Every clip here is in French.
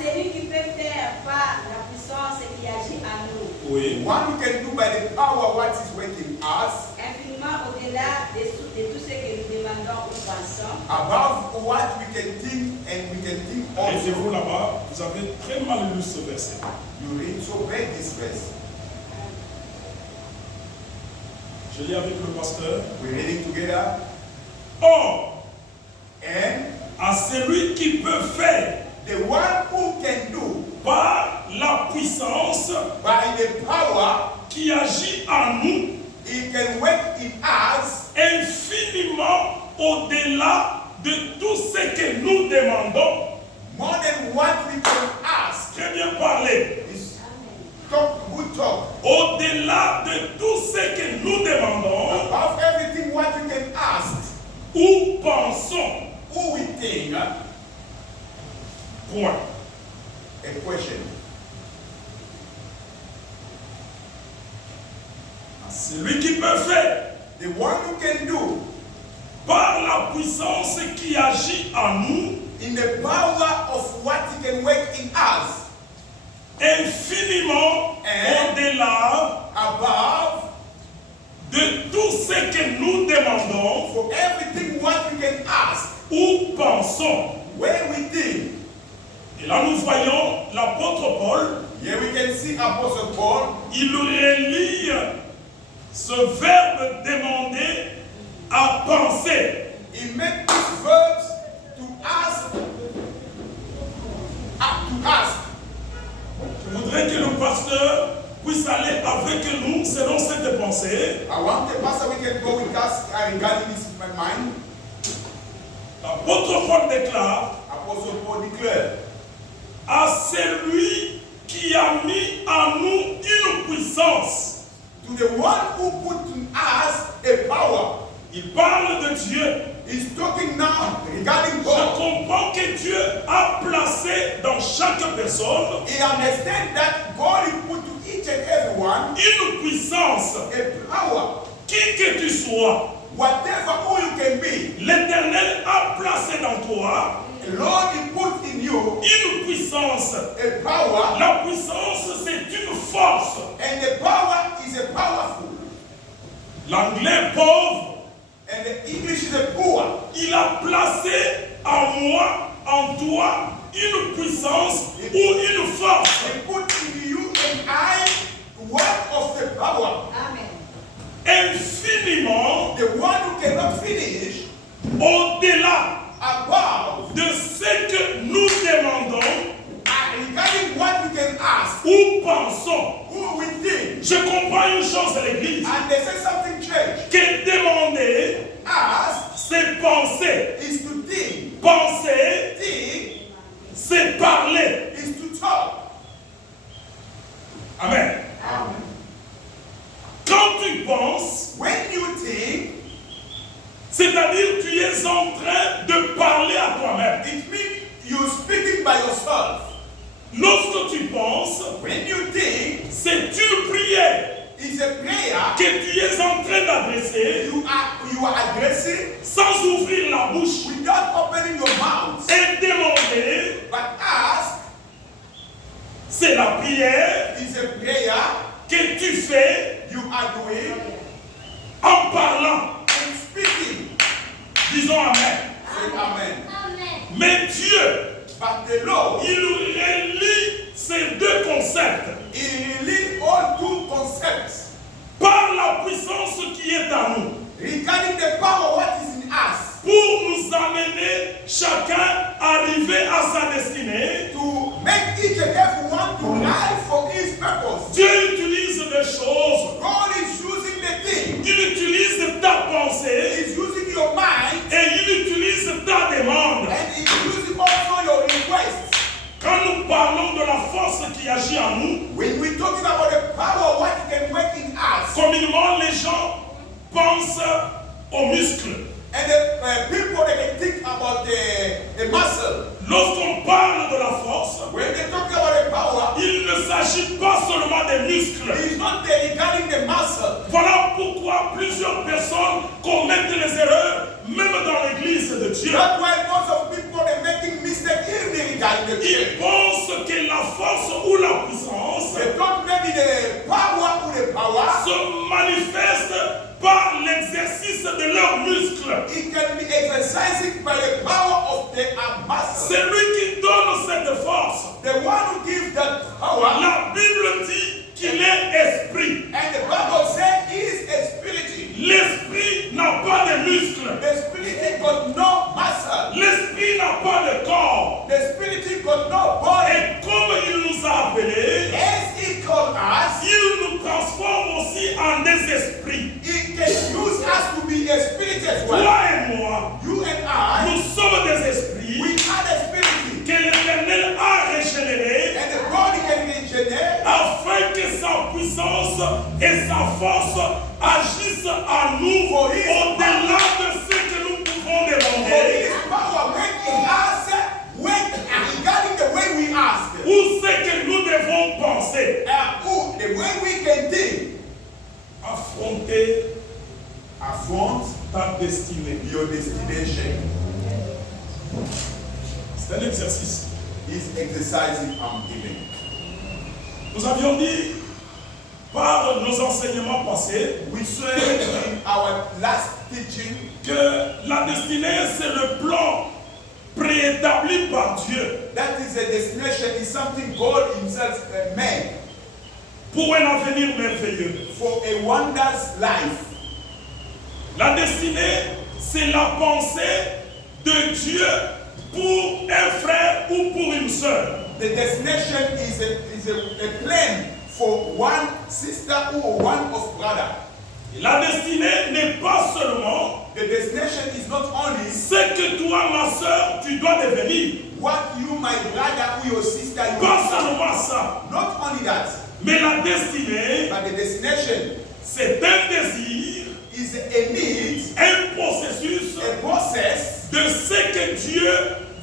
celui qui peut faire par la puissance qui agit en nous. Oui. What we can do by the power what is working in us, Infiniment au-delà de tout ce que nous demandons ou pensons. above what we can think and we can think Et vous also. là-bas, vous avez très mal lu ce verset. You read so bad this verse. Je lis avec le pasteur. We're reading together. Or, And à celui qui peut faire the one who can do par la puissance by the power, qui agit en nous he can work in us infiniment au-delà de tout ce que nous demandons. more than what we can ask. Très bien parlé. It's talk, good talk. Au-delà de tout ce que nous demandons Above everything what we can ask, ou pensons. who we think, Point. a question. Celui qui peut faire The one who can do par la puissance qui agit en nous in the power of what he can work in us, infiniment au-delà above de tout ce que nous demandons for everything what we can ask, ou pensons. when we think. Et là nous voyons l'apôtre Paul, Here we can see Apostle Paul. il relie ce verbe demander à penser. He made these verbs to ask, to ask. Je voudrais que le pasteur puisse aller avec nous selon cette pensée. I want the pastor we can go with us regarding this mind. L'apôtre Paul déclare Apostle Paul declared, à celui qui a mis en nous une puissance. to the one who put in us a power. Il parle de Dieu. He's talking now regarding Je God. comprends que Dieu a placé dans chaque personne He understands that God will put to each and every one une puissance. a power. Qui que tu sois, Whatever who you can be, l'Éternel a placé dans toi the Lord will put in you une puissance. a power, La puissance, c'est une force. and the power is a powerful. L'anglais pauvre, And the English is a poor. il a placé en moi, en toi, une puissance ou une force. He put in you and I one of the power. Amen. Infiniment The one who cannot finish au-delà above de ce que nous demandons regarding what we can ask, ou pensons. who we think. Je comprends une chose de l'Église, And they say something church. que demander, Ask c'est penser. is to think. Penser, Think c'est parler. is to talk. Amen. Amen. Quand tu penses, When you think, c'est-à-dire tu es en train de parler à toi-même. it means you're speaking by yourself. Lorsque tu penses, When you think, c'est une prière it's a prayer. que tu es en train d'adresser You are addressing sans ouvrir la bouche without opening your mouth. et demander, But ask c'est la prière is a prayer que tu fais you are doing en parlant. and speaking. Disons Amen. Say amen. Mais Dieu, But the Lord, il relie ces deux concepts He released all two concepts par la puissance qui est en nous regarding the power what is in us pour nous amener chacun arriver à sa destinée. to make each and every one to live for His purpose. Dieu utilise des choses, God is using the thing. il utilise ta pensée He's using your mind et il utilise ta demande. and He's using also your requests. Quand nous parlons de la force qui agit en nous, When we're talking about the power what can work in us, communément les gens pensent aux muscles. and the people they can think about the muscle. Lorsqu'on parle de la force, When they talk about the power, il ne s'agit pas seulement des muscles. it's not regarding the muscle. Voilà pourquoi plusieurs personnes commettent les erreurs, même dans l'église de Dieu. That's why most of people are making mistakes in regarding the Ils church. pensent force ou la puissance They thought maybe the power or the power, se manifeste par l'exercice de leurs muscles. it can be exercised by the power of the muscle. C'est lui qui donne cette force. The one who gives that power, La Bible dit qu'il est esprit. and the Bible says he is a spirit. L'esprit n'a pas de muscles. The spirit got no muscle. L'esprit n'a pas de corps. The spirit got no body. Et comme il nous a appelés, As he called us, il nous transforme aussi en des esprits. he can use us to be a spirit as well. Toi et moi, You and I, nous sommes des esprits we are the spirit. que l'Éternel a régénérés And the body can regenerate afin que sa puissance et sa force agissent en nous au-delà de ce que nous pouvons for demander his power making us when regarding the way we ask. ou ce que nous devons penser. The way we can think. Affronter Affront ta destinée. your destination. C'est un exercice. Is exercising I'm giving. Nous avions dit par nos enseignements passés We said in our last teaching que la destinée c'est le plan préétabli par Dieu that is a destination is something God himself made pour un avenir merveilleux. for a wondrous life. La destinée c'est la pensée de Dieu pour un frère ou pour une sœur. The destination is a plan for one sister or one of brother. La destinée n'est pas seulement The destination is not only ce que toi, ma sœur, tu dois devenir. what you, my brother, or your sister, you Pas are. seulement ça. Not only that, Mais la destinée, but the destination c'est un désir, is a need, un processus a process de ce que Dieu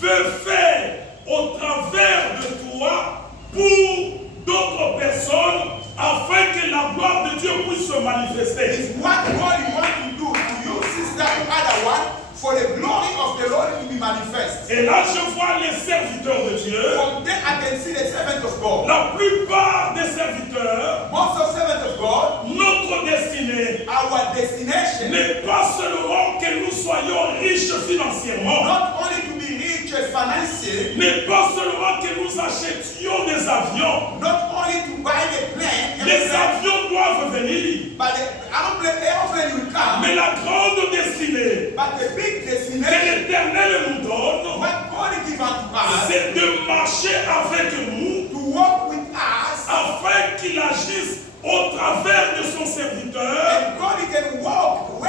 veut faire au travers de toi pour d'autres personnes afin que la gloire de Dieu puisse se manifester. is what God wants to do to you, sister, to other one, for the glory of the Lord to be manifest. Et là, je vois les serviteurs de Dieu. From there, I can see the servant of God. La plupart des serviteurs, Most of servants of God, notre destinée our destination, n'est pas seulement que nous soyons riches financièrement, not only to be rich financially, n'est pas seulement que nous achetions des avions. not only to buy the plane, Les avions doivent venir, but the airplane will come, mais la grande destinée but the big que destination, l'Éternel nous donne, what God gives unto us, c'est de marcher avec nous to walk with us, afin qu'il agisse au travers de son serviteur, and God can work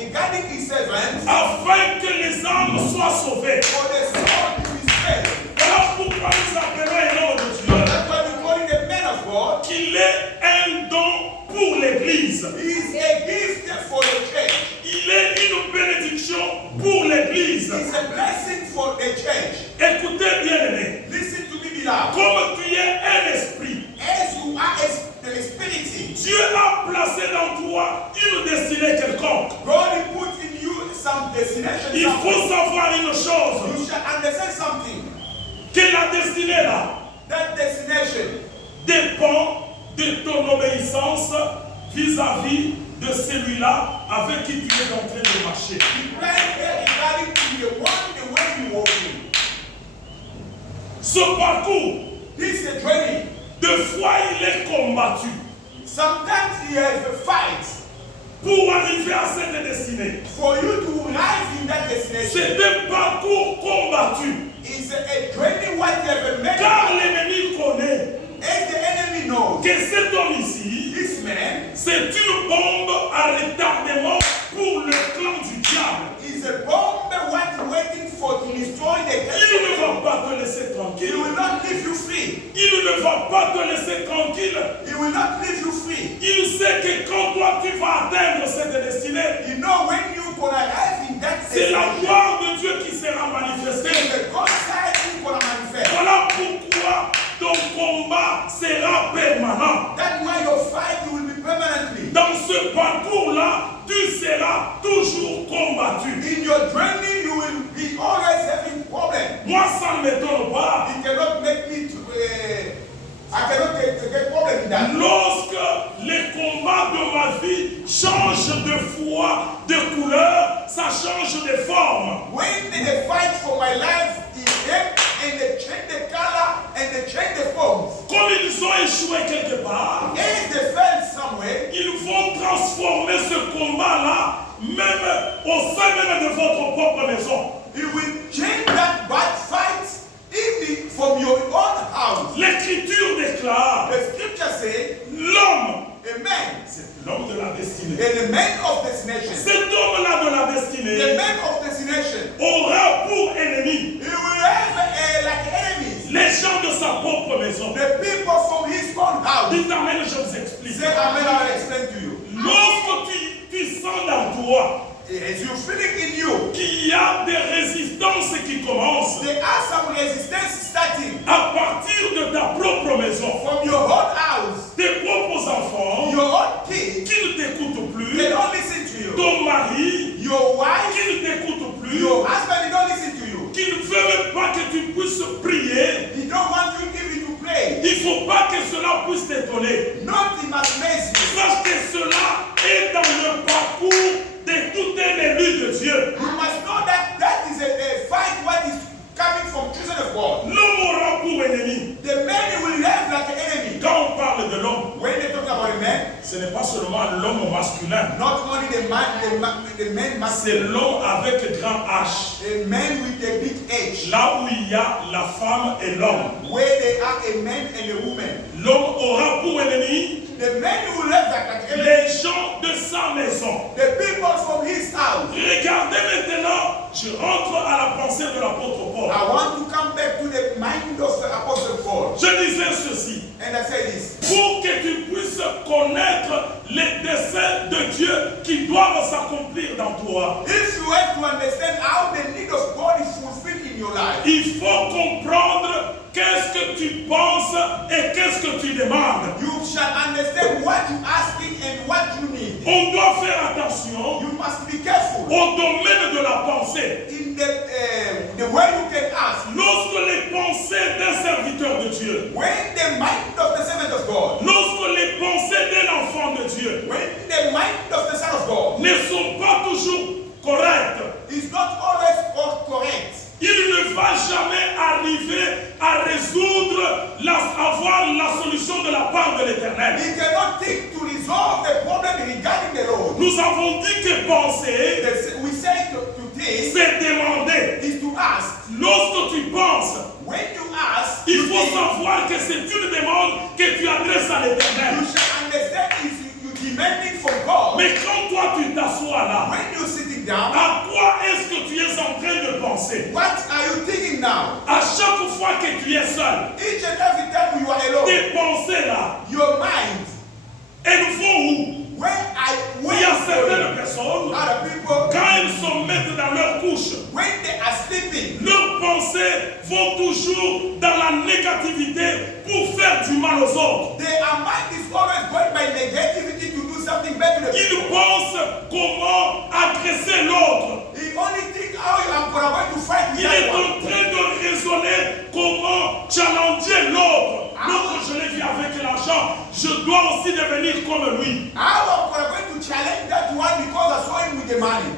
regarding his servants, afin que les âmes soient sauvées. for the soul to be saved. Voilà pourquoi nous appelons un nom de Dieu That's why we call him the man of God. qu'il est un don pour l'Église. He is a gift for the church. Il est une bénédiction pour l'Église. It's a blessing for the church. Écoutez bien aimé, Listen to me, beloved. comme tu es un esprit, As you are a spirit, Dieu a placé dans toi une destinée quelconque. God will put in you some destination. Il faut savoir une chose, You shall understand something. que la destinée là That destination dépend de ton obéissance vis-à-vis de celui-là avec qui tu es en train de marcher. depends regarding to the one the way you walk in. Ce parcours This is a journey. de foi, il est combattu Sometimes you have a fight pour arriver à cette destinée. for you to arrive in that destination. C'est un parcours combattu It's a journey what you have made. car l'ennemi connaît As the enemy knows, que cet homme ici, this man c'est une bombe à retardement pour le clan du diable. is a bomb what waiting for to destroy the Il ne temple. va pas te laisser He tranquille. will not leave you free. Il ne va pas te laisser tranquille. He will not leave you free. Il sait que quand toi tu vas atteindre cette destinée, You know when you gonna arrive in that c'est la destination, gloire de Dieu qui sera manifestée. the God side you gonna manifest. Voilà pourquoi ton combat sera permanent. That's why your fight will be permanently. Dans ce parcours-là, tu seras toujours combattu. In your journey, you will be always having problems. Moi, ça ne m'étonne pas. It cannot make me to échoué quelque part, if they fail somewhere, ils vont transformer ce combat-là même au sein même de votre propre maison. it will change that bad fight even from your own house. L'Écriture déclare, The scripture says, l'homme, a man, c'est l'homme de la destinée. and the man of destination, Cet homme-là de la the destinée man of destination, aura pour ennemi he will have like enemies, les gens de sa propre maison. the people from his own house. Dites amen, je vous explique. Say amen, I'll explain to you. Lorsque tu sens dans toi As you feel it in you, qu'il y a des résistances qui commencent there are some resistance starting à partir de ta propre maison, from your own house, tes propres enfants your own kids. qui ne t'écoutent They plus, don't listen to you. ton mari Your wife, qui ne t'écoute plus, your husband, they don't listen to you. qui ne veut même pas que tu puisses prier. He don't want you even to pray. Il ne faut pas que cela puisse t'étonner. Nothing must amaze you. Sache que cela est dans le parcours de tout un élu de Dieu. You must know that that is a fight what is coming from children of God. L'homme aura pour ennemi. The man will have like an enemy. Quand on parle de l'homme, When they talk about a man, ce n'est pas seulement l'homme masculin, not only the man must c'est l'homme avec grand H. a man with a big H. Là où il y a la femme et l'homme. Where they are a man and a woman. L'homme aura pour ennemi The man will have like an enemy. les gens de sa maison. The people from his house. Regardez maintenant, je rentre à la pensée de l'apôtre Paul. I want to come back to the mind of the Apostle Paul. Je disais ceci, And I say this. pour que tu puisses connaître les desseins de Dieu qui doivent s'accomplir dans toi, If you have to understand how the need of God is fulfilled in your life, il faut comprendre qu'est-ce que tu penses et qu'est-ce que tu demandes. you shall understand what you asking and what you need. On doit faire attention You must be careful au domaine de la pensée. in the way you can ask. Lorsque les pensées d'un serviteur de Dieu, When the mind of the servant of God, lorsque les pensées d'un enfant de Dieu when the mind of the son of God ne sont pas toujours correctes, is not always all correct, il ne va jamais arriver à résoudre, avoir la solution de la part de l'Éternel. he cannot think to resolve the problem regarding the Lord. Nous avons dit que penser, We say to think c'est demander. is to ask. Lorsque tu penses, When you ask, il you faut think. savoir que c'est une demande que tu adresses à You l'Éternel. shall understand is you demanding from God. Mais quand toi tu t'assois là, When you're sitting down, à quoi est-ce que tu es en train de penser? what are you thinking now? À chaque fois que tu es seul, Each and every time you are alone, tes pensées là, your mind, elles vont où? Il y a certaines personnes, other people, quand elles se mettent dans leur couche, when they are sleeping, leurs pensées vont toujours dans la négativité pour faire du mal aux autres. their mind is always going by negativity to do something bad to the Ils people. pensent comment agresser l'autre. He only think how you are going to fight with Il est that en one. train de raisonner comment challenger l'autre. L'autre, je l'ai vu avec l'argent, je dois aussi devenir comme lui. How am I going to challenge that one because I saw him with the money?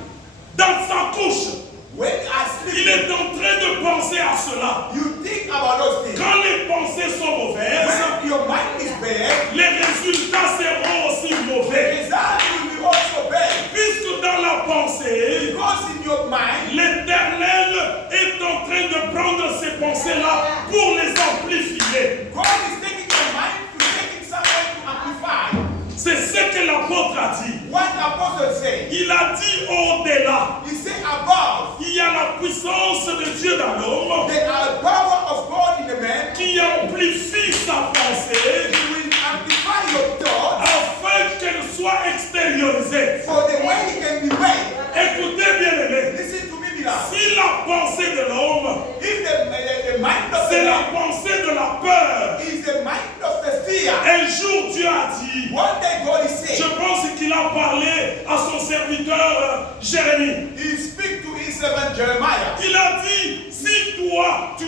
Dans sa couche, When I il sleep, est en train de penser à cela. you think about those things. Quand les pensées sont mauvaises, When your mind is bad, les résultats seront aussi the mauvais. result will be also bad. Puisque dans la pensée, Because in your mind, l'Éternel est en train de prendre ces pensées-là pour les amplifier. God is taking your mind to take it somewhere to amplify. C'est ce que l'apôtre a dit. What Apostle said, Il a dit au-delà. he said above, Il y a la puissance de Dieu dans l'homme there are power of God in the man. qui amplifie sa pensée He will amplify your thoughts afin qu'elle soit extériorisée. for the way he can be weighed. Écoutez bien aimé, Listen to me, beloved. si la pensée de l'homme, If the mind of c'est the la man pensée de la peur, is the mind of the fear, un jour Dieu a dit, one day God is je saying, pense qu'il a parlé à son serviteur Jérémie. he speak to his servant Jeremiah. Il a dit, si toi tu